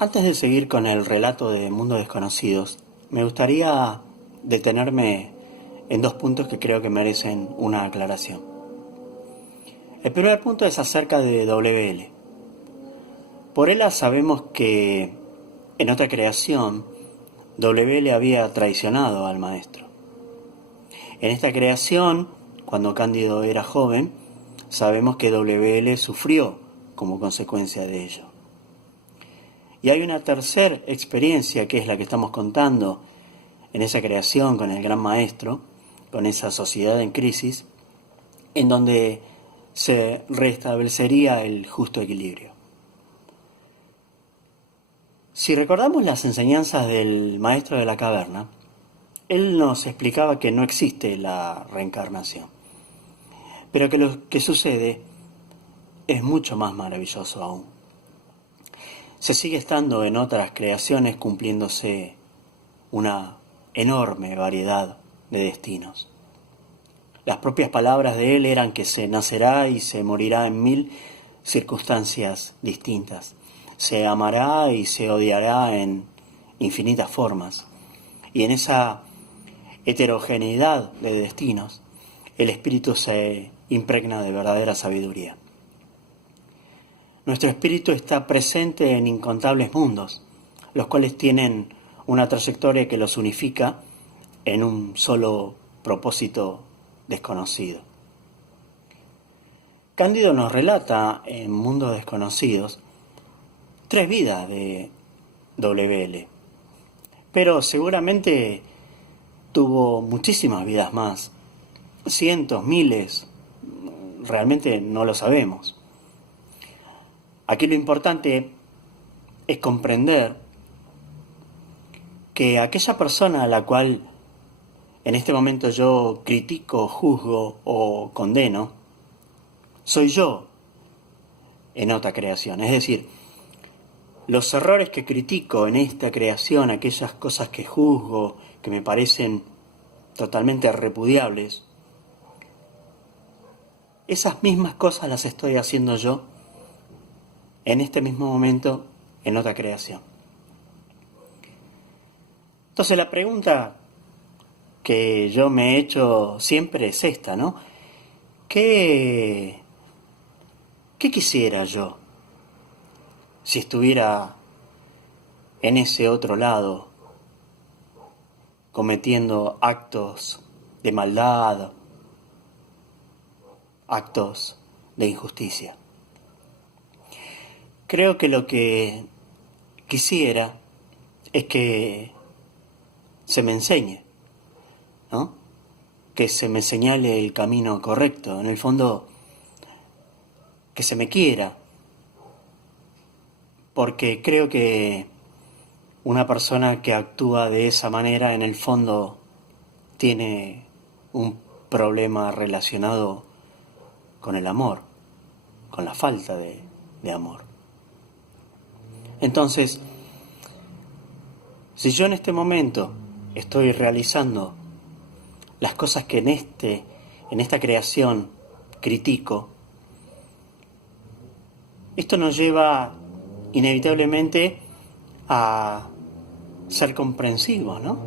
Antes de seguir con el relato de Mundos Desconocidos, me gustaría detenerme en dos puntos que creo que merecen una aclaración. El primer punto es acerca de WL. Por ella sabemos que en otra creación WL había traicionado al maestro. En esta creación, cuando Cándido era joven, sabemos que WL sufrió como consecuencia de ello. Y hay una tercera experiencia que es la que estamos contando en esa creación con el gran maestro, con esa sociedad en crisis, en donde se restablecería el justo equilibrio. Si recordamos las enseñanzas del maestro de la caverna, él nos explicaba que no existe la reencarnación, pero que lo que sucede es mucho más maravilloso aún. Se sigue estando en otras creaciones cumpliéndose una enorme variedad de destinos. Las propias palabras de él eran que se nacerá y se morirá en 1000 circunstancias distintas. Se amará y se odiará en infinitas formas. Y en esa heterogeneidad de destinos, el espíritu se impregna de verdadera sabiduría. Nuestro espíritu está presente en incontables mundos, los cuales tienen una trayectoria que los unifica en un solo propósito desconocido. Cándido nos relata en Mundos Desconocidos 3 vidas de WL, pero seguramente tuvo muchísimas vidas más, cientos, miles, realmente no lo sabemos. Aquí lo importante es comprender que aquella persona a la cual en este momento yo critico, juzgo o condeno, soy yo en otra creación. Es decir, los errores que critico en esta creación, aquellas cosas que juzgo, que me parecen totalmente repudiables, esas mismas cosas las estoy haciendo yo en este mismo momento en otra creación. Entonces la pregunta que yo me he hecho siempre es esta, ¿no? ¿Qué quisiera yo si estuviera en ese otro lado cometiendo actos de maldad, actos de injusticia? Creo que lo que quisiera es que se me enseñe, ¿no? Que se me señale el camino correcto, en el fondo que se me quiera, porque creo que una persona que actúa de esa manera en el fondo tiene un problema relacionado con el amor, con la falta de amor. Entonces, si yo en este momento estoy realizando las cosas que en esta creación critico, esto nos lleva inevitablemente a ser comprensivos, ¿no?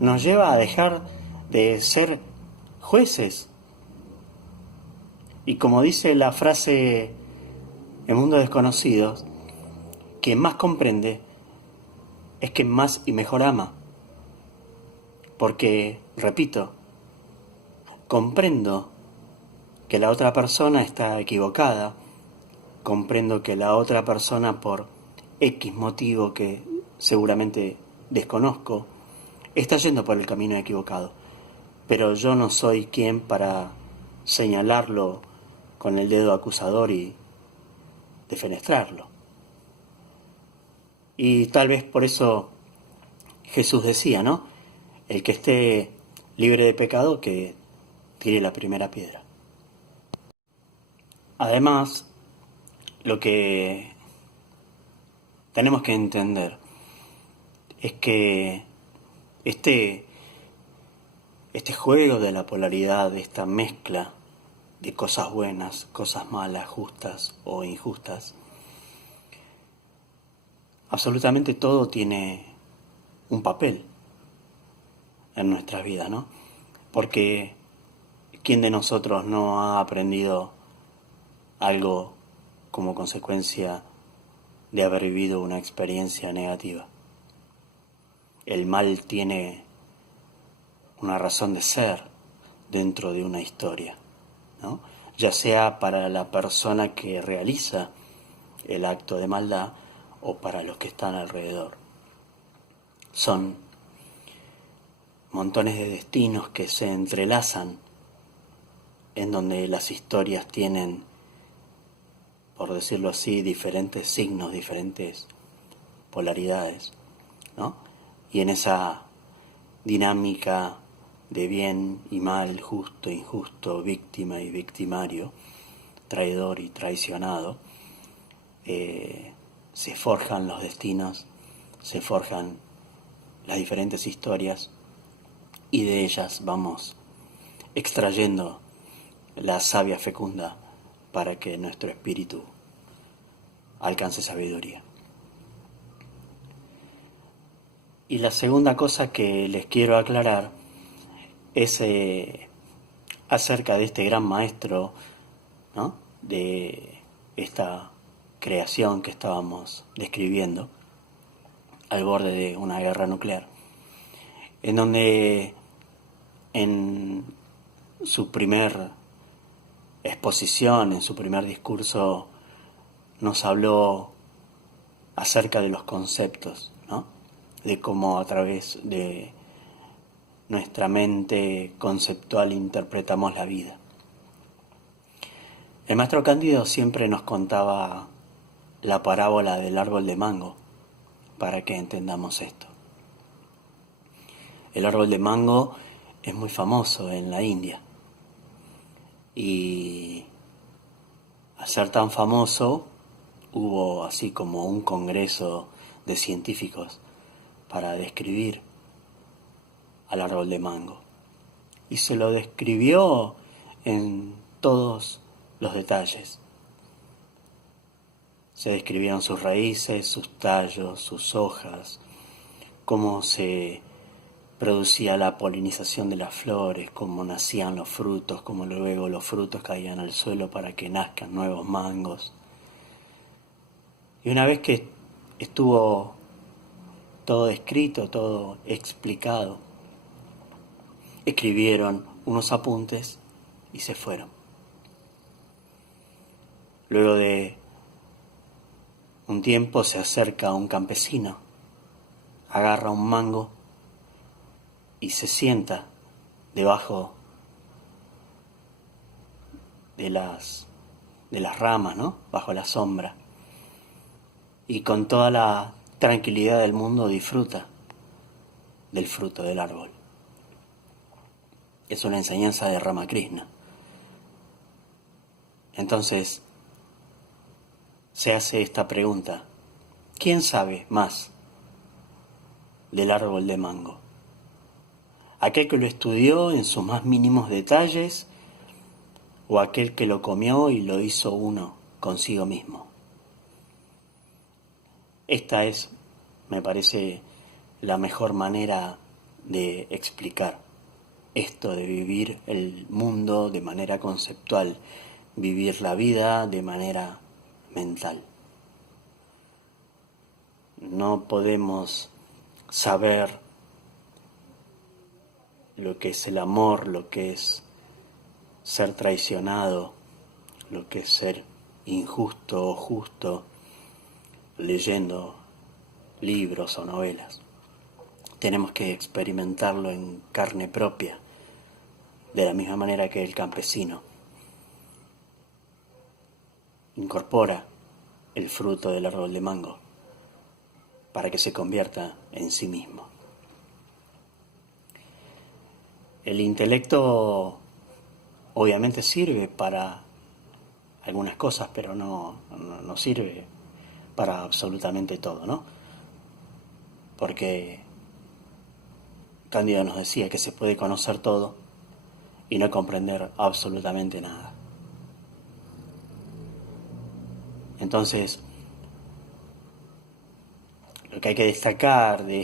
Nos lleva a dejar de ser jueces. Y como dice la frase en Mundos Desconocidos, quien más comprende es quien más y mejor ama. Porque, repito, comprendo que la otra persona está equivocada, comprendo que la otra persona por X motivo que seguramente desconozco, está yendo por el camino equivocado. Pero yo no soy quien para señalarlo con el dedo acusador y defenestrarlo. Y tal vez por eso Jesús decía, ¿no? El que esté libre de pecado, que tire la primera piedra. Además, lo que tenemos que entender es que este juego de la polaridad, esta mezcla de cosas buenas, cosas malas, justas o injustas, absolutamente todo tiene un papel en nuestras vidas, ¿no? Porque ¿quién de nosotros no ha aprendido algo como consecuencia de haber vivido una experiencia negativa? El mal tiene una razón de ser dentro de una historia, ¿no? Ya sea para la persona que realiza el acto de maldad o para los que están alrededor. Son montones de destinos que se entrelazan en donde las historias tienen, por decirlo así, diferentes signos, diferentes polaridades, ¿no? Y en esa dinámica de bien y mal, justo, injusto, víctima y victimario, traidor y traicionado, se forjan los destinos, se forjan las diferentes historias y de ellas vamos extrayendo la savia fecunda para que nuestro espíritu alcance sabiduría. Y la segunda cosa que les quiero aclarar es acerca de este gran maestro, ¿no?, de esta creación que estábamos describiendo al borde de una guerra nuclear, en donde en su primer exposición, en su primer discurso, nos habló acerca de los conceptos, ¿no?, de cómo a través de nuestra mente conceptual interpretamos la vida. El maestro Cándido siempre nos contaba la parábola del árbol de mango para que entendamos esto. El árbol de mango es muy famoso en la India y al ser tan famoso hubo así como un congreso de científicos para describir al árbol de mango y se lo describió en todos los detalles. Se describieron sus raíces, sus tallos, sus hojas, cómo se producía la polinización de las flores, cómo nacían los frutos, cómo luego los frutos caían al suelo para que nazcan nuevos mangos. Y una vez que estuvo todo descrito, todo explicado, escribieron unos apuntes y se fueron. Luego de un tiempo se acerca un campesino, agarra un mango y se sienta debajo de las ramas, ¿no?, bajo la sombra, y con toda la tranquilidad del mundo disfruta del fruto del árbol. Es una enseñanza de Ramakrishna. Entonces se hace esta pregunta: ¿quién sabe más del árbol de mango? ¿Aquel que lo estudió en sus más mínimos detalles o aquel que lo comió y lo hizo uno consigo mismo? Esta es, me parece, la mejor manera de explicar esto de vivir el mundo de manera conceptual, vivir la vida de manera mental. No podemos saber lo que es el amor, lo que es ser traicionado, lo que es ser injusto o justo, leyendo libros o novelas. Tenemos que experimentarlo en carne propia, de la misma manera que el campesino incorpora el fruto del árbol de mango para que se convierta en sí mismo. El intelecto obviamente sirve para algunas cosas, pero no sirve para absolutamente todo, ¿no? Porque Cándido nos decía que se puede conocer todo y no comprender absolutamente nada. Entonces, lo que hay que destacar de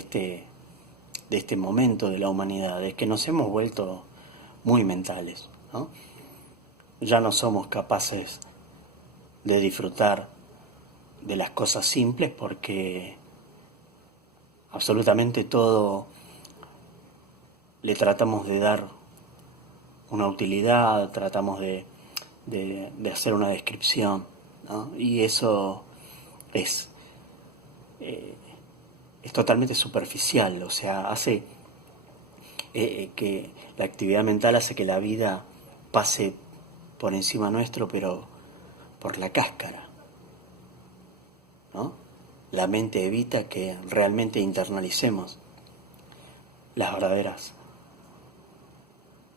este momento de la humanidad es que nos hemos vuelto muy mentales, ¿no? Ya no somos capaces de disfrutar de las cosas simples porque absolutamente todo le tratamos de dar una utilidad, tratamos de hacer una descripción, ¿no? Y eso es, es totalmente superficial, o sea, hace que la actividad mental hace que la vida pase por encima nuestro, pero por la cáscara, ¿no? La mente evita que realmente internalicemos las verdaderas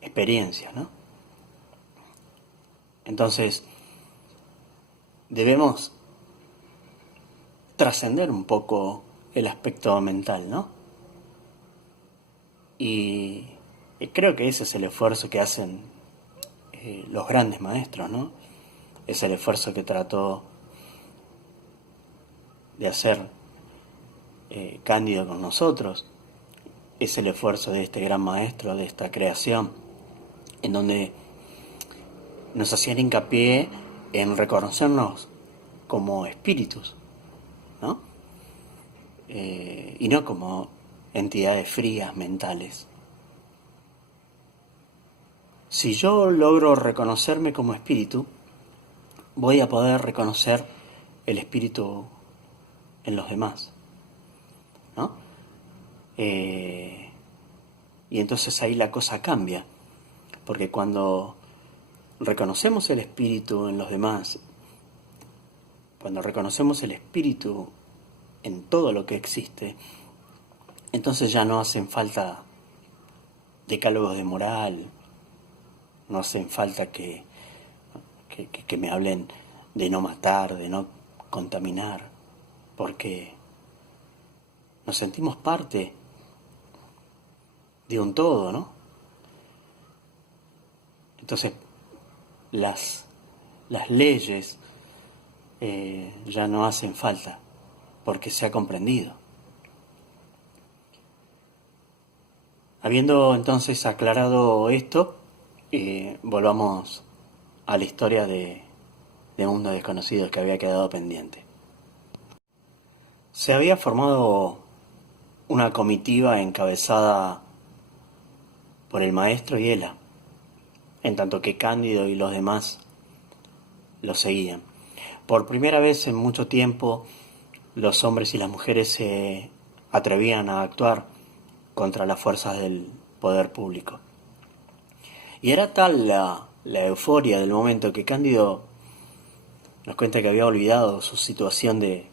experiencias, ¿no? Entonces, debemos trascender un poco el aspecto mental, ¿no? Y creo que ese es el esfuerzo que hacen los grandes maestros, ¿no? Es el esfuerzo que trató de hacer Cándido con nosotros, es el esfuerzo de este gran maestro, de esta creación, en donde nos hacían hincapié en reconocernos como espíritus, ¿no? Y no como entidades frías, mentales. Si yo logro reconocerme como espíritu, voy a poder reconocer el espíritu en los demás, ¿no? Y entonces ahí la cosa cambia, porque cuando reconocemos el espíritu en los demás, cuando reconocemos el espíritu en todo lo que existe, entonces ya no hacen falta decálogos de moral, no hacen falta que me hablen de no matar, de no contaminar, porque nos sentimos parte de un todo, ¿no? Entonces, las leyes ya no hacen falta, porque se ha comprendido. Habiendo entonces aclarado esto, volvamos a la historia de Mundos Desconocidos que había quedado pendiente. Se había formado una comitiva encabezada por el maestro y Ela, en tanto que Cándido y los demás lo seguían. Por primera vez en mucho tiempo, los hombres y las mujeres se atrevían a actuar contra las fuerzas del poder público. Y era tal la euforia del momento que Cándido nos cuenta que había olvidado su situación de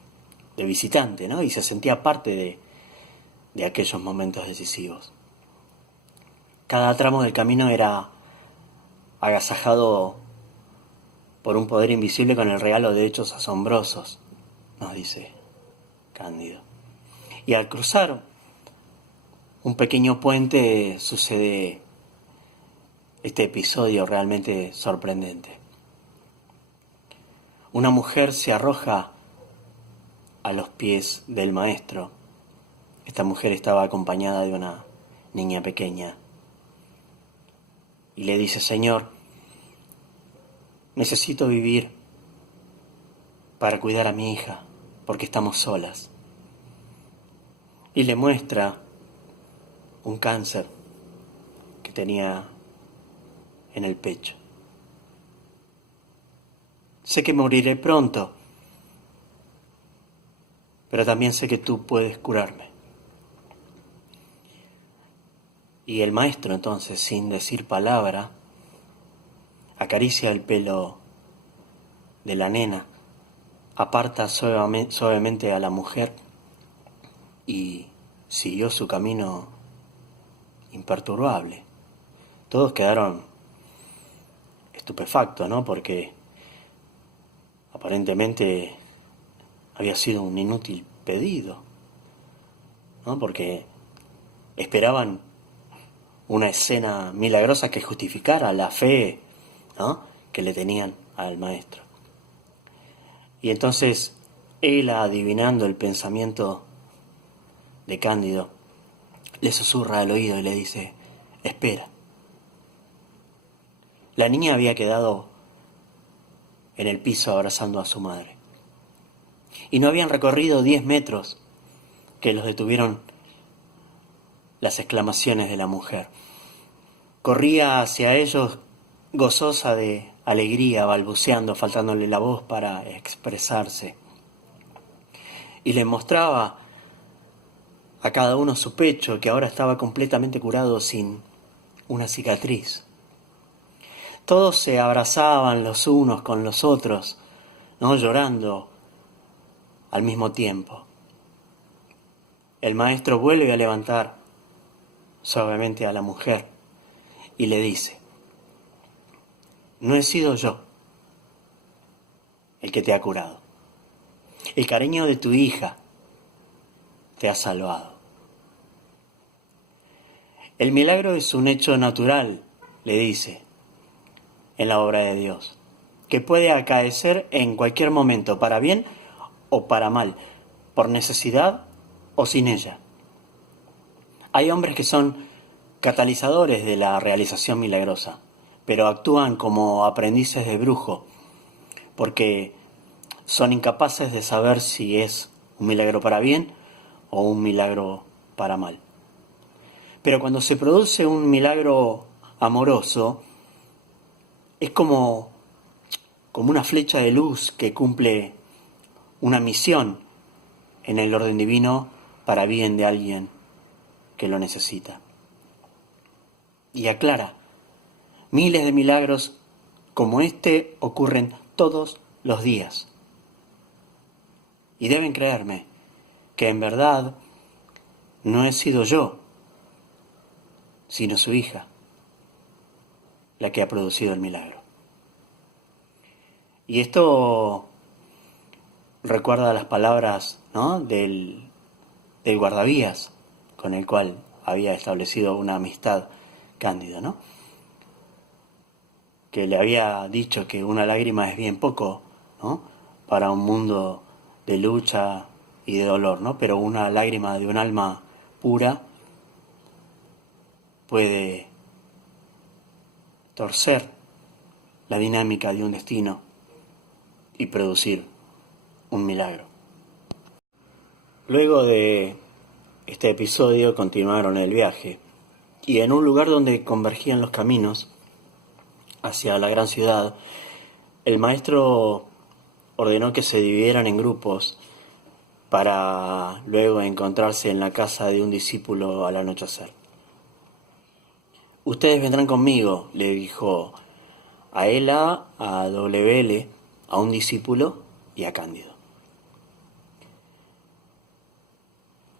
visitante, ¿no? Y se sentía parte de aquellos momentos decisivos. Cada tramo del camino era agasajado por un poder invisible con el regalo de hechos asombrosos, nos dice Cándido. Y al cruzar un pequeño puente sucede este episodio realmente sorprendente. Una mujer se arroja a los pies del maestro. Esta mujer estaba acompañada de una niña pequeña. Y le dice: Señor, necesito vivir para cuidar a mi hija, porque estamos solas. Y le muestra un cáncer que tenía en el pecho. Sé que moriré pronto, pero también sé que tú puedes curarme. Y el maestro entonces, sin decir palabra, acaricia el pelo de la nena, aparta suavemente a la mujer y siguió su camino imperturbable. Todos quedaron estupefactos, ¿no? Porque aparentemente había sido un inútil pedido, ¿no? Porque esperaban una escena milagrosa que justificara la fe, ¿no?, que le tenían al maestro. Y entonces él, adivinando el pensamiento de Cándido, le susurra al oído y le dice: espera. La niña había quedado en el piso abrazando a su madre. Y no habían recorrido 10 metros que los detuvieron las exclamaciones de la mujer. Corría hacia ellos gozosa de alegría, balbuceando, faltándole la voz para expresarse. Y les mostraba a cada uno su pecho, que ahora estaba completamente curado sin una cicatriz. Todos se abrazaban los unos con los otros, ¿no? Llorando al mismo tiempo. El maestro vuelve a levantar suavemente a la mujer y le dice: no he sido yo el que te ha curado. El cariño de tu hija te ha salvado. El milagro es un hecho natural, le dice, en la obra de Dios, que puede acaecer en cualquier momento, para bien o para mal, por necesidad o sin ella. Hay hombres que son catalizadores de la realización milagrosa, pero actúan como aprendices de brujo, porque son incapaces de saber si es un milagro para bien o un milagro para mal. Pero cuando se produce un milagro amoroso, es como una flecha de luz que cumple una misión en el orden divino para bien de alguien que lo necesita. Y aclara: miles de milagros como este ocurren todos los días. Y deben creerme que en verdad no he sido yo, sino su hija, la que ha producido el milagro. Y esto recuerda las palabras, ¿no?, del guardavías con el cual había establecido una amistad Cándido, ¿no?, que le había dicho que una lágrima es bien poco, ¿no?, para un mundo de lucha y de dolor, ¿no?, pero una lágrima de un alma pura puede torcer la dinámica de un destino y producir un milagro. Luego de este episodio continuaron el viaje, y en un lugar donde convergían los caminos hacia la gran ciudad, el maestro ordenó que se dividieran en grupos para luego encontrarse en la casa de un discípulo al anochecer. Ustedes vendrán conmigo, le dijo a Ela, a WL, a un discípulo y a Cándido.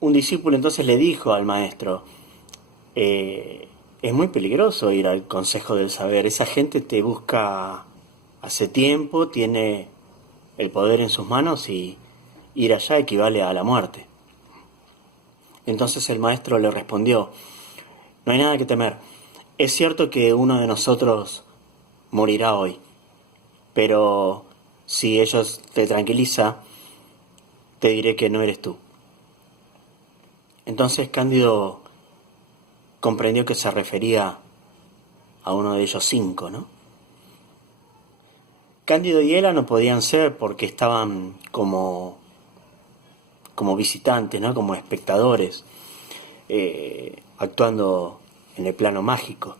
Un discípulo entonces le dijo al maestro: es muy peligroso ir al Consejo del Saber. Esa gente te busca hace tiempo, tiene el poder en sus manos y ir allá equivale a la muerte. Entonces el maestro le respondió: no hay nada que temer. Es cierto que uno de nosotros morirá hoy, pero si ello te tranquiliza, te diré que no eres tú. Entonces Cándido comprendió que se refería a uno de ellos 5, ¿no? Cándido y Ela no podían ser porque estaban como visitantes, ¿no?, como espectadores, actuando en el plano mágico.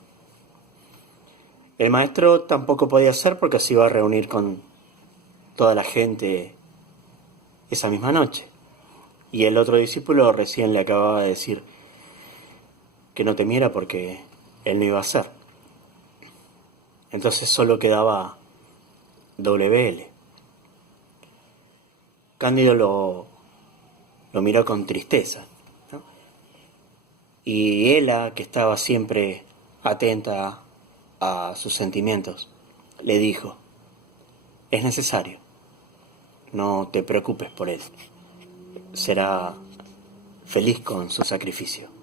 El maestro tampoco podía ser porque se iba a reunir con toda la gente esa misma noche. Y el otro discípulo recién le acababa de decir que no temiera porque él no iba a ser. Entonces solo quedaba WL. Cándido lo miró con tristeza, ¿no? Y Ela, que estaba siempre atenta a sus sentimientos, le dijo: es necesario, no te preocupes por él, será feliz con su sacrificio.